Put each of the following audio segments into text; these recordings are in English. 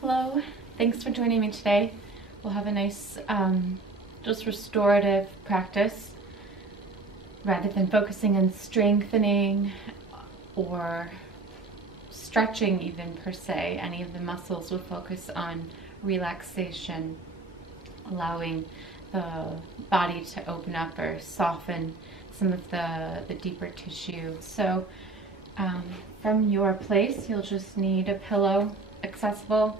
Hello, thanks for joining me today. We'll have a nice just restorative practice. Rather than focusing on strengthening or stretching even per se, any of the muscles, will focus on relaxation, allowing the body to open up or soften some of the deeper tissue. So from your place, you'll just need a pillow accessible,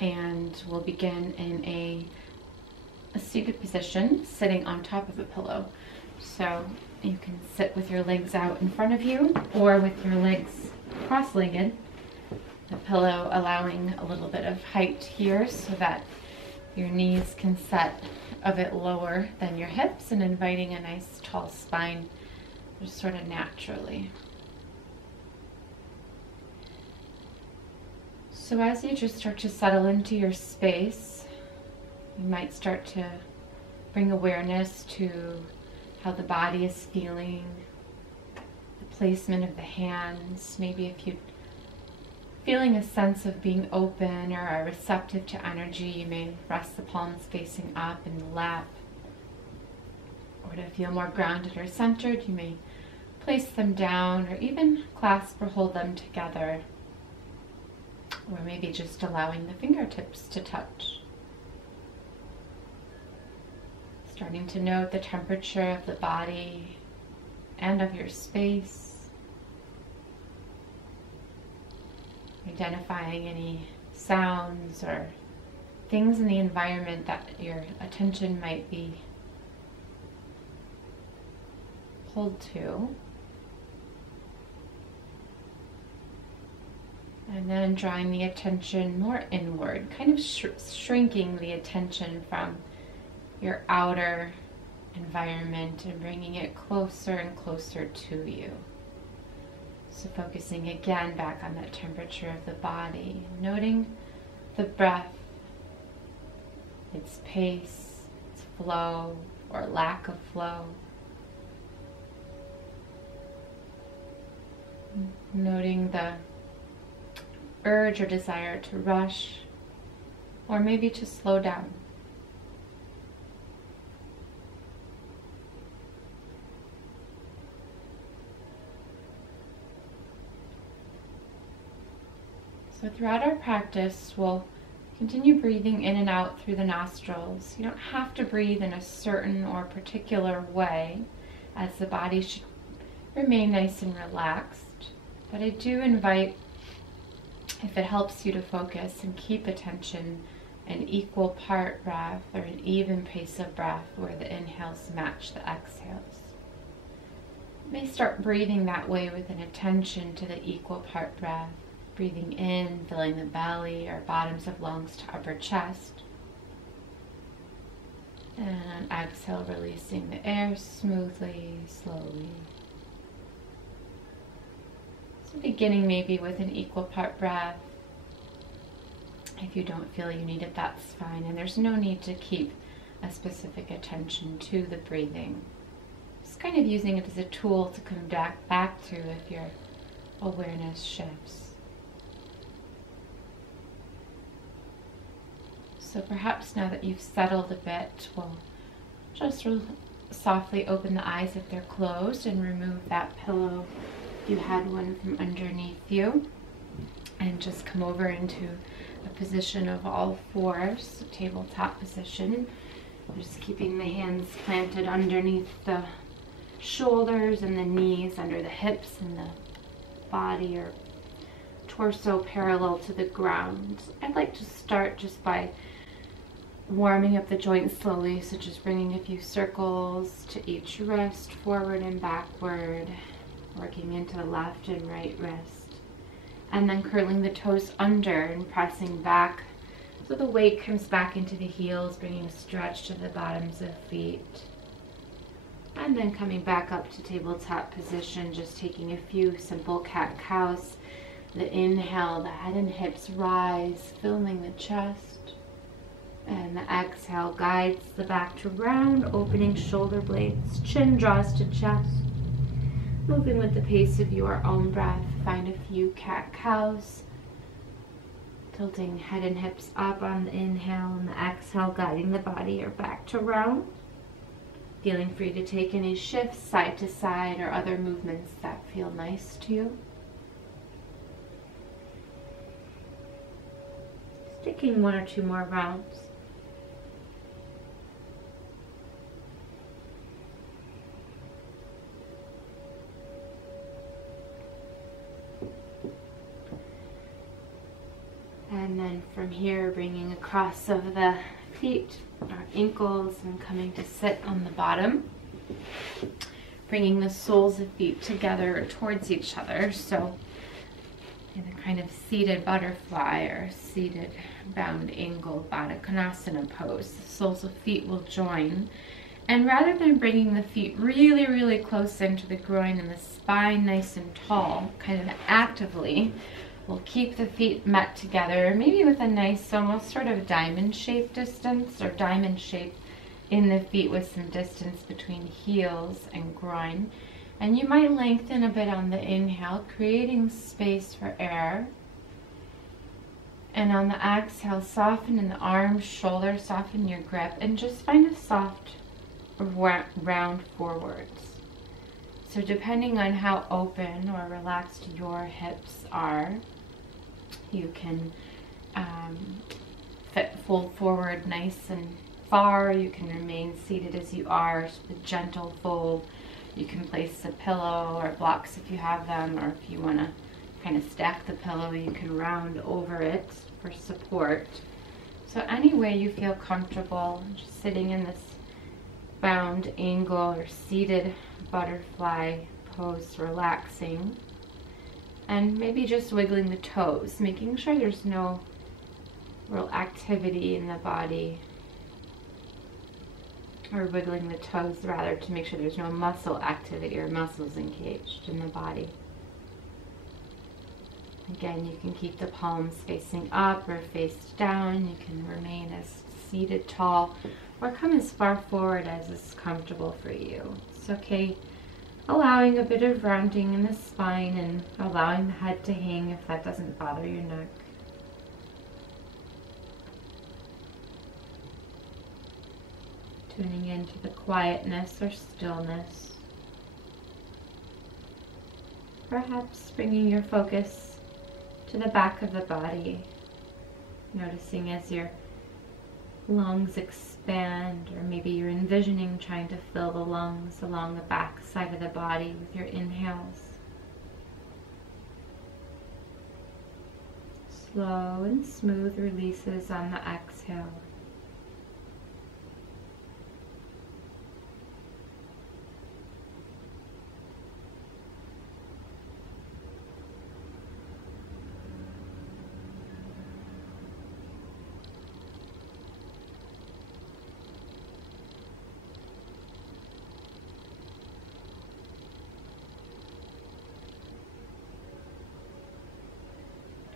and we'll begin in a seated position, sitting on top of a pillow. So you can sit with your legs out in front of you or with your legs cross-legged, the pillow allowing a little bit of height here so that your knees can set a bit lower than your hips and inviting a nice tall spine just sort of naturally. So as you just start to settle into your space, you might start to bring awareness to how the body is feeling, the placement of the hands. Maybe if you're feeling a sense of being open or are receptive to energy, you may rest the palms facing up in the lap. Or to feel more grounded or centered, you may place them down or even clasp or hold them together. Or maybe just allowing the fingertips to touch. Starting to note the temperature of the body and of your space. Identifying any sounds or things in the environment that your attention might be pulled to. And then drawing the attention more inward, kind of shrinking the attention from your outer environment and bringing it closer and closer to you. So focusing again back on that temperature of the body, noting the breath, its pace, its flow or lack of flow. Noting the urge or desire to rush, or maybe to slow down. So throughout our practice, we'll continue breathing in and out through the nostrils. You don't have to breathe in a certain or particular way, as the body should remain nice and relaxed. But I do invite, if it helps you to focus and keep attention, an equal part breath or an even pace of breath where the inhales match the exhales. You may start breathing that way with an attention to the equal part breath, breathing in, filling the belly or bottoms of lungs to upper chest. And on exhale, releasing the air smoothly, slowly. Beginning maybe with an equal part breath. If you don't feel you need it, that's fine. And there's no need to keep a specific attention to the breathing. Just kind of using it as a tool to come back to if your awareness shifts. So perhaps now that you've settled a bit, we'll just softly open the eyes if they're closed and remove that pillow if you had one from underneath you, and just come over into a position of all fours, a tabletop position. Just keeping the hands planted underneath the shoulders and the knees, under the hips, and the body or torso parallel to the ground. I'd like to start just by warming up the joints slowly, so just bringing a few circles to each wrist, forward and backward, working into the left and right wrist, and then curling the toes under and pressing back so the weight comes back into the heels, bringing a stretch to the bottoms of feet, and then coming back up to tabletop position, just taking a few simple cat-cows. The inhale, the head and hips rise, filling the chest, and the exhale guides the back to round, opening shoulder blades, chin draws to chest. Moving with the pace of your own breath, find a few cat-cows. Tilting head and hips up on the inhale and the exhale, guiding the body or back to round. Feeling free to take any shifts side to side or other movements that feel nice to you. Taking 1 or 2 more rounds. And then from here, bringing across of the feet, our ankles, and coming to sit on the bottom. Bringing the soles of feet together towards each other. So in a kind of seated butterfly or seated round angle Baddha Konasana pose. The soles of feet will join. And rather than bringing the feet really, really close into the groin and the spine nice and tall, kind of actively, we'll keep the feet met together, maybe with a nice, almost sort of diamond-shaped distance, or diamond shape in the feet with some distance between heels and groin. And you might lengthen a bit on the inhale, creating space for air. And on the exhale, soften in the arms, shoulders, soften your grip, and just find a soft round forwards. So depending on how open or relaxed your hips are, you can fold forward nice and far. You can remain seated as you are, the gentle fold. You can place a pillow or blocks if you have them, or if you want to kind of stack the pillow, you can round over it for support. So any way you feel comfortable, just sitting in this round angle or seated butterfly pose, relaxing. And maybe just wiggling the toes, making sure there's no real activity in the body. Or wiggling the toes rather, to make sure there's no muscle activity or muscles engaged in the body. Again, you can keep the palms facing up or face down. You can remain as seated tall or come as far forward as is comfortable for you. It's okay allowing a bit of rounding in the spine and allowing the head to hang if that doesn't bother your neck. Tuning into the quietness or stillness. Perhaps bringing your focus to the back of the body, noticing as your lungs expand, or maybe you're envisioning trying to fill the lungs along the back side of the body with your inhales. Slow and smooth releases on the exhale.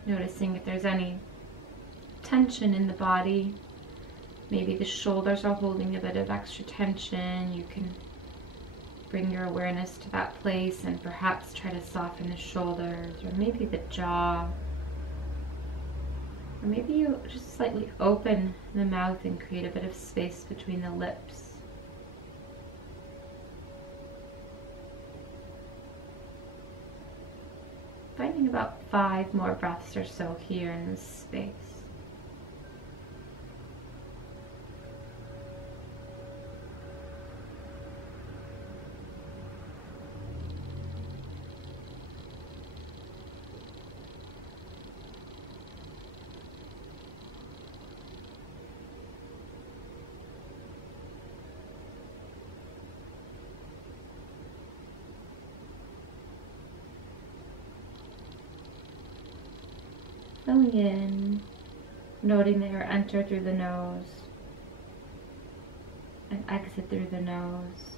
Noticing if there's any tension in the body. Maybe the shoulders are holding a bit of extra tension. You can bring your awareness to that place and perhaps try to soften the shoulders, or maybe the jaw. Or maybe you just slightly open the mouth and create a bit of space between the lips. Finding about 5 more breaths or so here in this space. Filling in, noting the air enter through the nose and exit through the nose.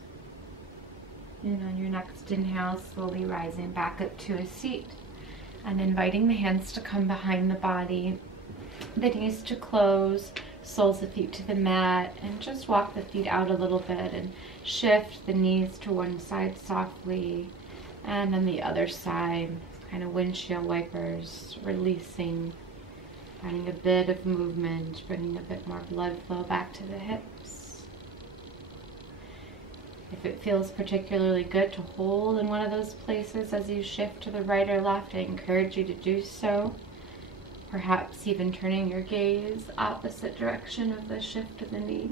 And on your next inhale, slowly rising back up to a seat and inviting the hands to come behind the body, the knees to close, soles of feet to the mat, and just walk the feet out a little bit and shift the knees to one side softly and then the other side. Kind of windshield wipers, releasing Finding a bit of movement, bringing a bit more blood flow back to the hips. If it feels particularly good to hold in one of those places as you shift to the right or left, I encourage you to do so. Perhaps even turning your gaze opposite direction of the shift of the knees.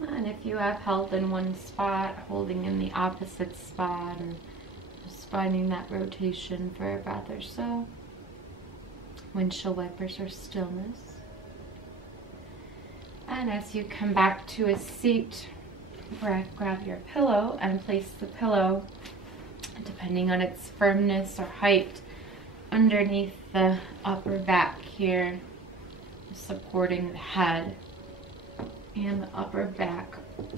And if you have held in one spot, holding in the opposite spot, or just finding that rotation for a breath or so. Windshield wipers or stillness. And as you come back to a seat, grab your pillow and place the pillow, depending on its firmness or height, underneath the upper back here, supporting the head and the upper back,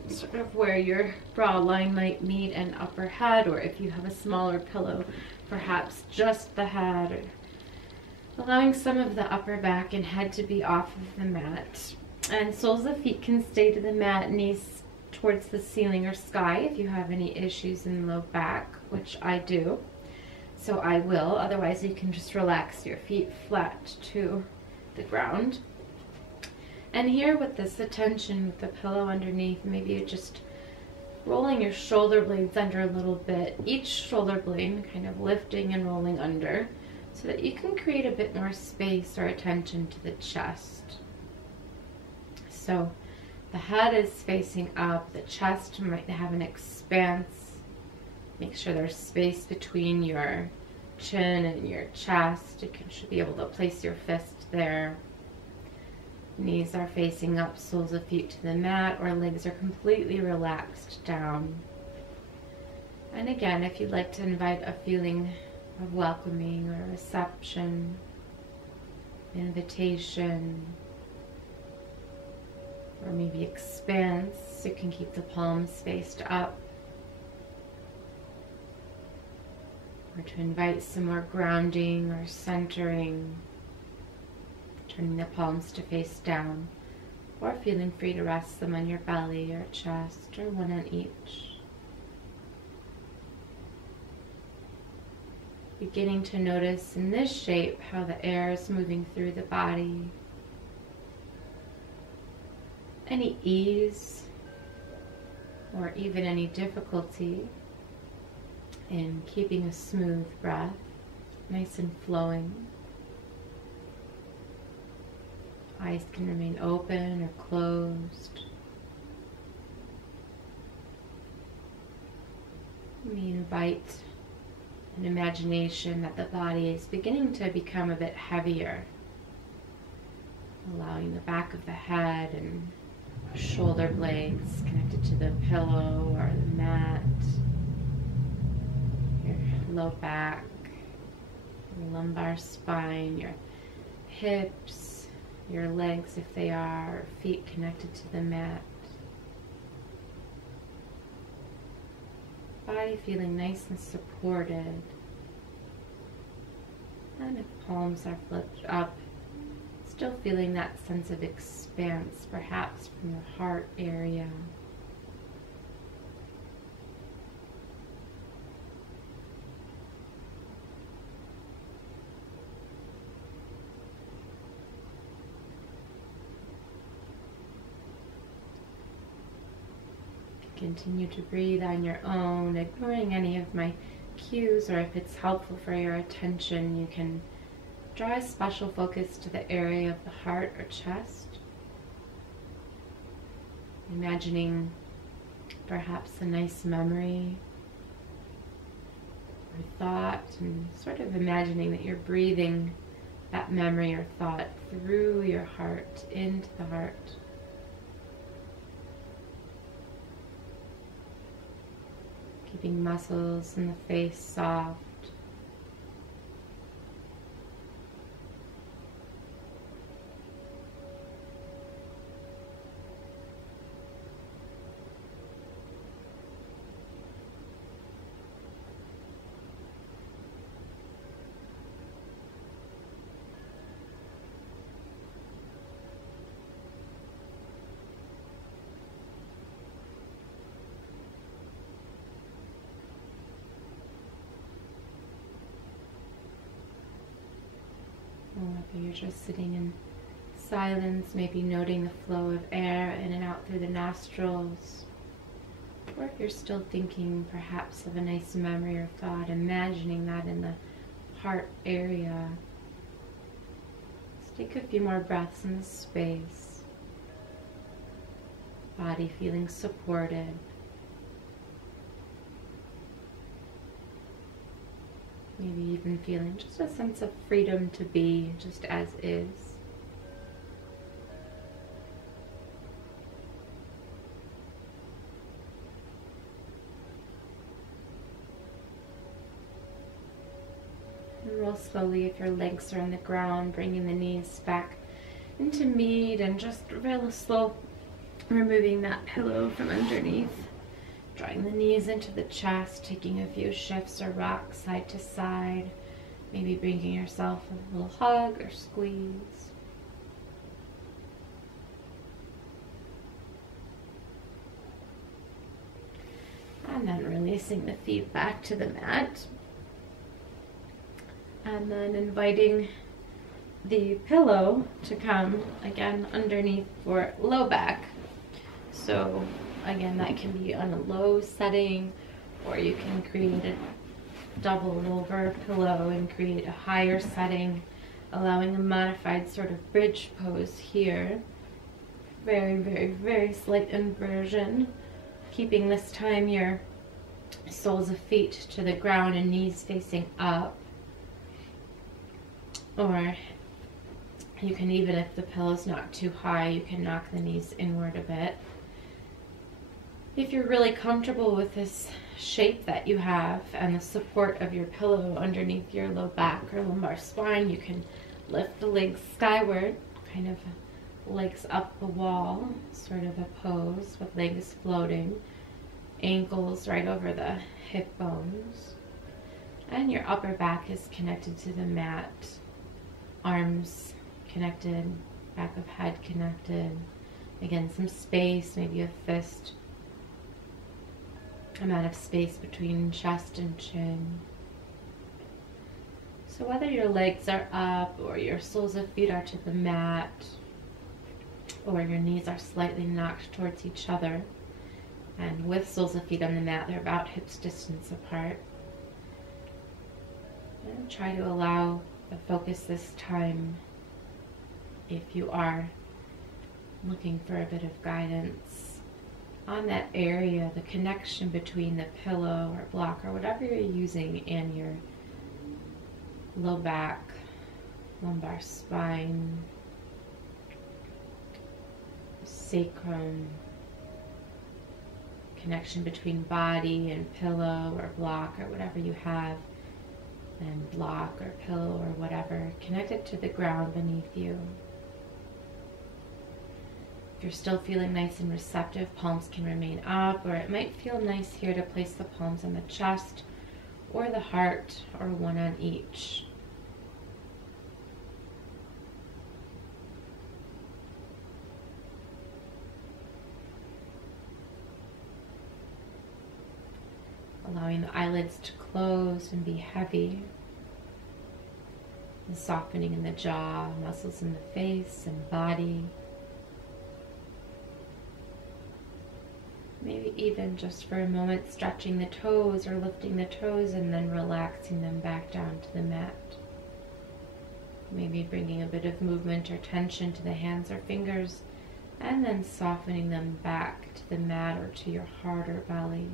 sort of where your brow line might meet and upper head, or if you have a smaller pillow, perhaps just the head, or allowing some of the upper back and head to be off of the mat. And soles of feet can stay to the mat, knees towards the ceiling or sky if you have any issues in the low back, which I do. So I will, otherwise you can just relax your feet flat to the ground. And here with this attention with the pillow underneath, maybe you're just rolling your shoulder blades under a little bit, each shoulder blade kind of lifting and rolling under, so that you can create a bit more space or attention to the chest. So the head is facing up, the chest might have an expanse. Make sure there's space between your chin and your chest. You should be able to place your fist there. Knees are facing up, soles of feet to the mat, or legs are completely relaxed down. And again, if you'd like to invite a feeling of welcoming or reception, invitation, or maybe expanse, you can keep the palms faced up. Or to invite some more grounding or centering, turning the palms to face down, or feeling free to rest them on your belly or chest, or one on each. Beginning to notice in this shape how the air is moving through the body. Any ease or even any difficulty in keeping a smooth breath, nice and flowing. Eyes can remain open or closed. We invite an imagination that the body is beginning to become a bit heavier, allowing the back of the head and shoulder blades connected to the pillow or the mat, your low back, your lumbar spine, your hips, your legs if they are, feet connected to the mat. Body feeling nice and supported. And if palms are flipped up, still feeling that sense of expanse, perhaps from the heart area. Continue to breathe on your own, ignoring any of my cues, or if it's helpful for your attention, you can draw a special focus to the area of the heart or chest. Imagining perhaps a nice memory or thought, and sort of imagining that you're breathing that memory or thought through your heart, into the heart. Keeping muscles in the face soft. So you're just sitting in silence, maybe noting the flow of air in and out through the nostrils. Or if you're still thinking perhaps of a nice memory or thought, imagining that in the heart area. Let's take a few more breaths in the space. Body feeling supported. Maybe even feeling just a sense of freedom to be just as is. And roll slowly if your legs are on the ground, bringing the knees back into meat and just real slow, removing that pillow from underneath. Drawing the knees into the chest, taking a few shifts or rocks side to side. Maybe bringing yourself a little hug or squeeze. And then releasing the feet back to the mat. And then inviting the pillow to come again underneath for low back. So again, that can be on a low setting, or you can create a double over pillow and create a higher setting, allowing a modified sort of bridge pose here. Very, very, very slight inversion, keeping this time your soles of feet to the ground and knees facing up. Or you can, even if the pillow's not too high, you can knock the knees inward a bit. If you're really comfortable with this shape that you have and the support of your pillow underneath your low back or lumbar spine, you can lift the legs skyward, kind of legs up the wall, sort of a pose with legs floating, ankles right over the hip bones, and your upper back is connected to the mat, arms connected, back of head connected. Again, some space, maybe a fist amount of space between chest and chin. So whether your legs are up or your soles of feet are to the mat or your knees are slightly knocked towards each other, and with soles of feet on the mat, they're about hips distance apart. And try to allow the focus this time, if you are looking for a bit of guidance, on that area, the connection between the pillow or block or whatever you're using and your low back, lumbar spine, sacrum, connection between body and pillow or block or whatever you have, and block or pillow or whatever, connected to the ground beneath you. If you're still feeling nice and receptive, palms can remain up, or it might feel nice here to place the palms on the chest or the heart, or one on each. Allowing the eyelids to close and be heavy. And softening in the jaw, muscles in the face and body. Maybe even just for a moment stretching the toes or lifting the toes and then relaxing them back down to the mat. Maybe bringing a bit of movement or tension to the hands or fingers and then softening them back to the mat or to your heart or belly.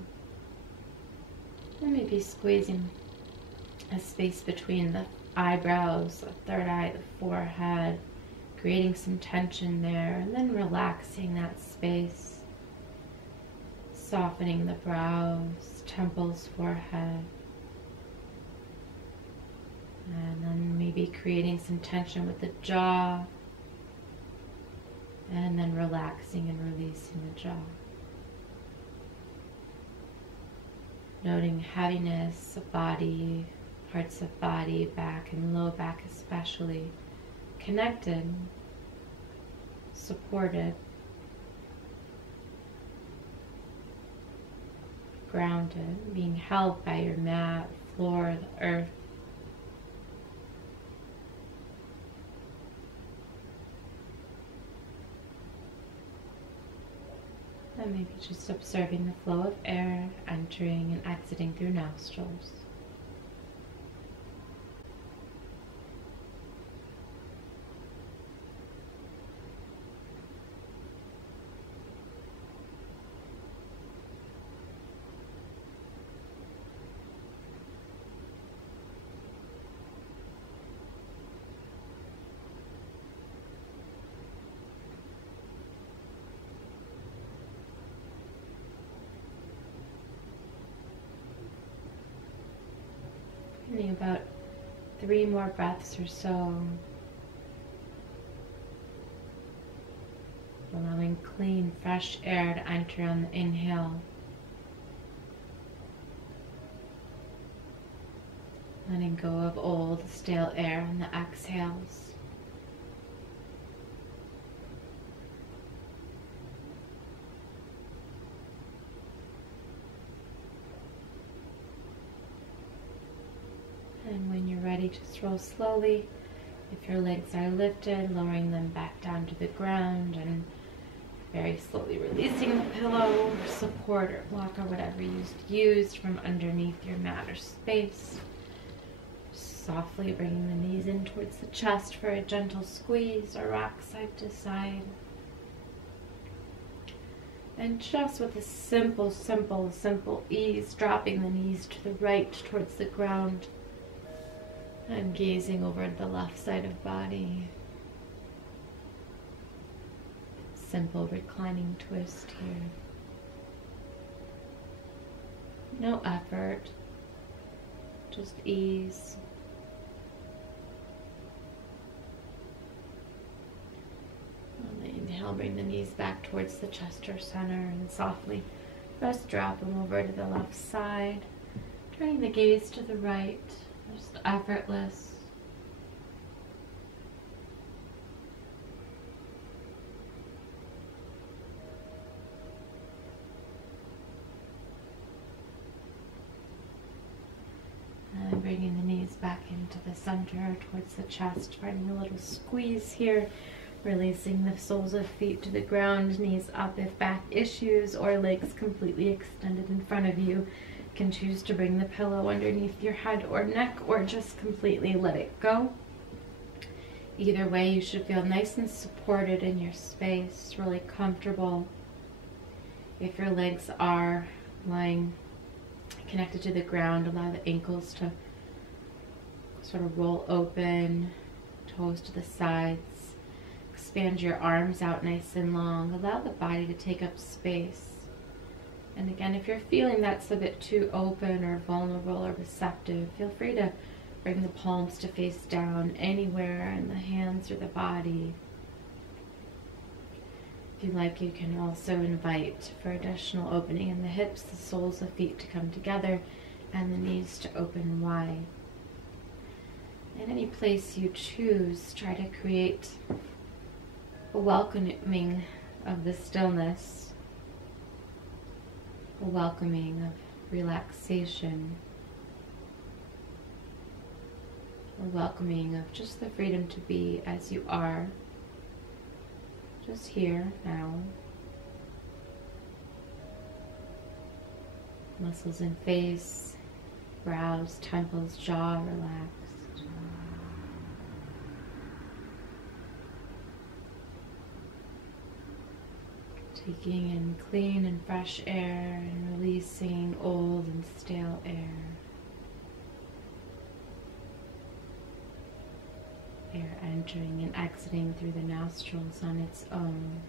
And maybe squeezing a space between the eyebrows, the third eye, the forehead, creating some tension there, and then relaxing that space. Softening the brows, temples, forehead. And then maybe creating some tension with the jaw. And then relaxing and releasing the jaw. Noting heaviness of body, parts of body, back and low back especially, connected, supported, grounded, being held by your mat, floor, the earth. And maybe just observing the flow of air entering and exiting through nostrils. And about 3 more breaths or so, allowing clean, fresh air to enter on the inhale, letting go of old, stale air on the exhales. And when you're ready, just roll slowly. If your legs are lifted, lowering them back down to the ground and very slowly releasing the pillow, support or block or whatever you used from underneath your mat or space. Softly bringing the knees in towards the chest for a gentle squeeze or rock side to side. And just with a simple ease, dropping the knees to the right towards the ground. And gazing over the left side of body. Simple reclining twist here. No effort, just ease. On the inhale, bring the knees back towards the chest or center and softly just drop them over to the left side. Turning the gaze to the right. Just effortless. And bringing the knees back into the center towards the chest, finding a little squeeze here, releasing the soles of feet to the ground, knees up if back issues, or legs completely extended in front of you. Can choose to bring the pillow underneath your head or neck, or just completely let it go. Either way, you should feel nice and supported in your space, really comfortable. If your legs are lying connected to the ground, allow the ankles to sort of roll open, toes to the sides. Expand your arms out nice and long. Allow the body to take up space. And again, if you're feeling that's a bit too open or vulnerable or receptive, feel free to bring the palms to face down anywhere in the hands or the body. If you like, you can also invite for additional opening in the hips, the soles of feet to come together, and the knees to open wide. In any place you choose, try to create a welcoming of the stillness. A welcoming of relaxation, a welcoming of just the freedom to be as you are, just here, now. Muscles in face, brows, temples, jaw relaxed. Taking in clean and fresh air and releasing old and stale air. Air entering and exiting through the nostrils on its own.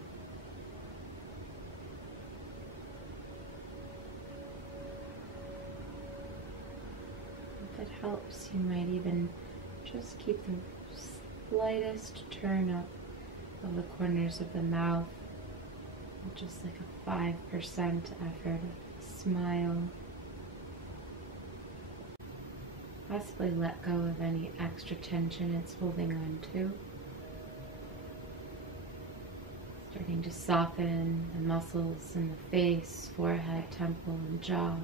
If it helps, you might even just keep the slightest turn up of the corners of the mouth. Just like a 5% effort, a smile. Possibly let go of any extra tension it's holding on to. Starting to soften the muscles in the face, forehead, temple, and jaw.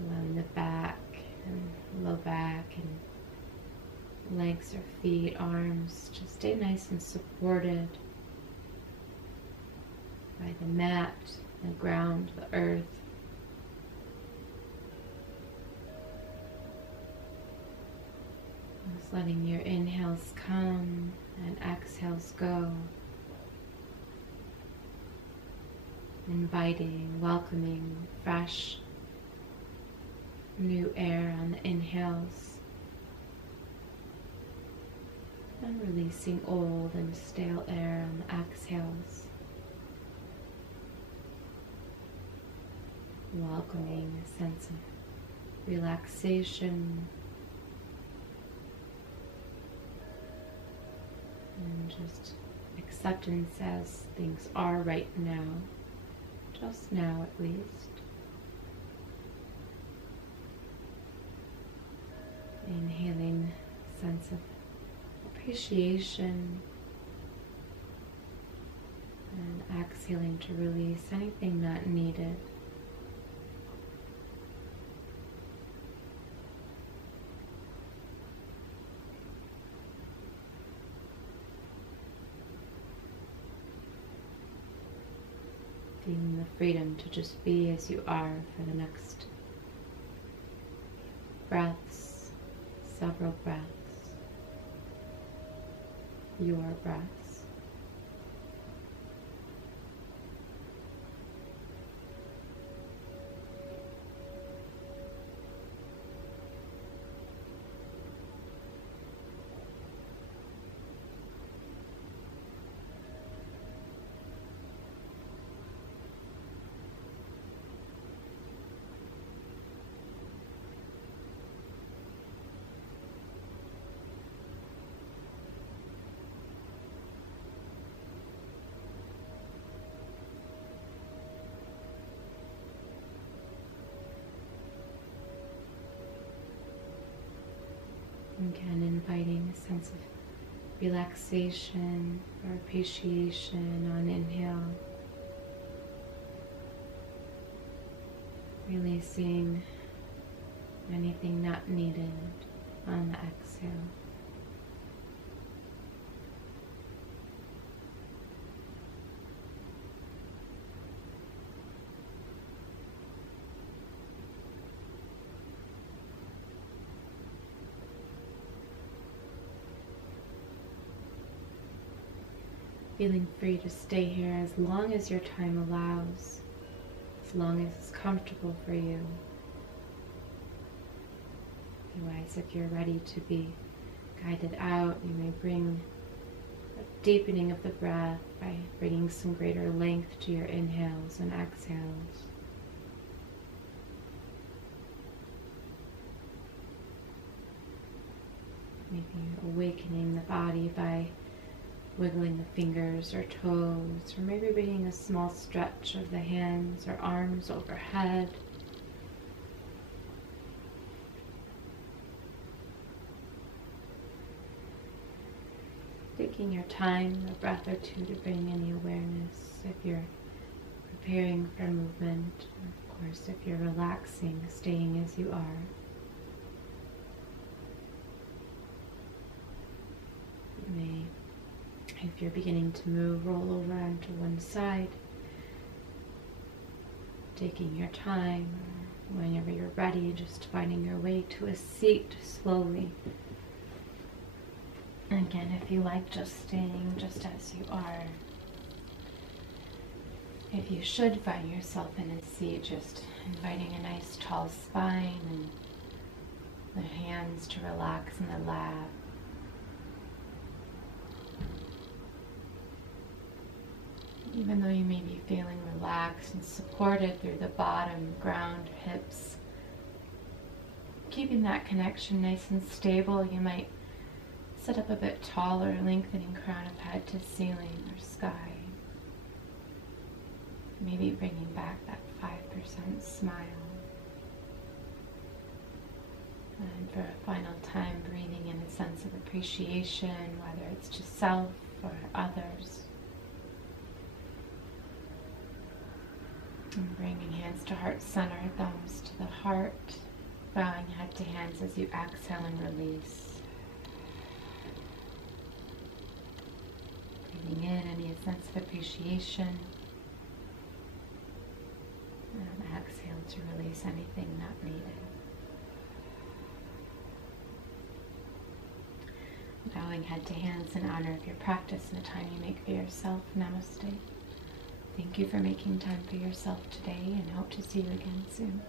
Allowing the back and low back and legs or feet, arms, just stay nice and supported. the mat, the ground, the earth. Just letting your inhales come and exhales go. Inviting, welcoming, fresh, new air on the inhales. And releasing old and stale air on the exhales. Welcoming a sense of relaxation. And just acceptance as things are right now. Just now at least. Inhaling a sense of appreciation and exhaling to release anything not needed. Feeling the freedom to just be as you are for the next breaths, several breaths, your breaths. Again, inviting a sense of relaxation or appreciation on inhale. Releasing anything not needed on the exhale. Feeling free to stay here as long as your time allows, as long as it's comfortable for you. Otherwise, if you're ready to be guided out, you may bring a deepening of the breath by bringing some greater length to your inhales and exhales. Maybe awakening the body by wiggling the fingers or toes, or maybe bringing a small stretch of the hands or arms overhead. Taking your time, a breath or two, to bring any awareness if you're preparing for movement, or of course if you're relaxing, staying as you are. You may, if you're beginning to move, roll over onto one side, taking your time, or whenever you're ready, just finding your way to a seat slowly. Again, if you like, just staying just as you are. If you should find yourself in a seat, just inviting a nice tall spine and the hands to relax in the lap. Even though you may be feeling relaxed and supported through the bottom, ground, hips, keeping that connection nice and stable, you might sit up a bit taller, lengthening crown of head to ceiling or sky. Maybe bringing back that 5% smile. And for a final time, breathing in a sense of appreciation, whether it's to self or others. And bringing hands to heart center, thumbs to the heart, bowing head to hands as you exhale and release. Breathing in any sense of appreciation, to release anything not needed. Bowing head to hands in honor of your practice and the time you make for yourself. Namaste. Thank you for making time for yourself today, and hope to see you again soon.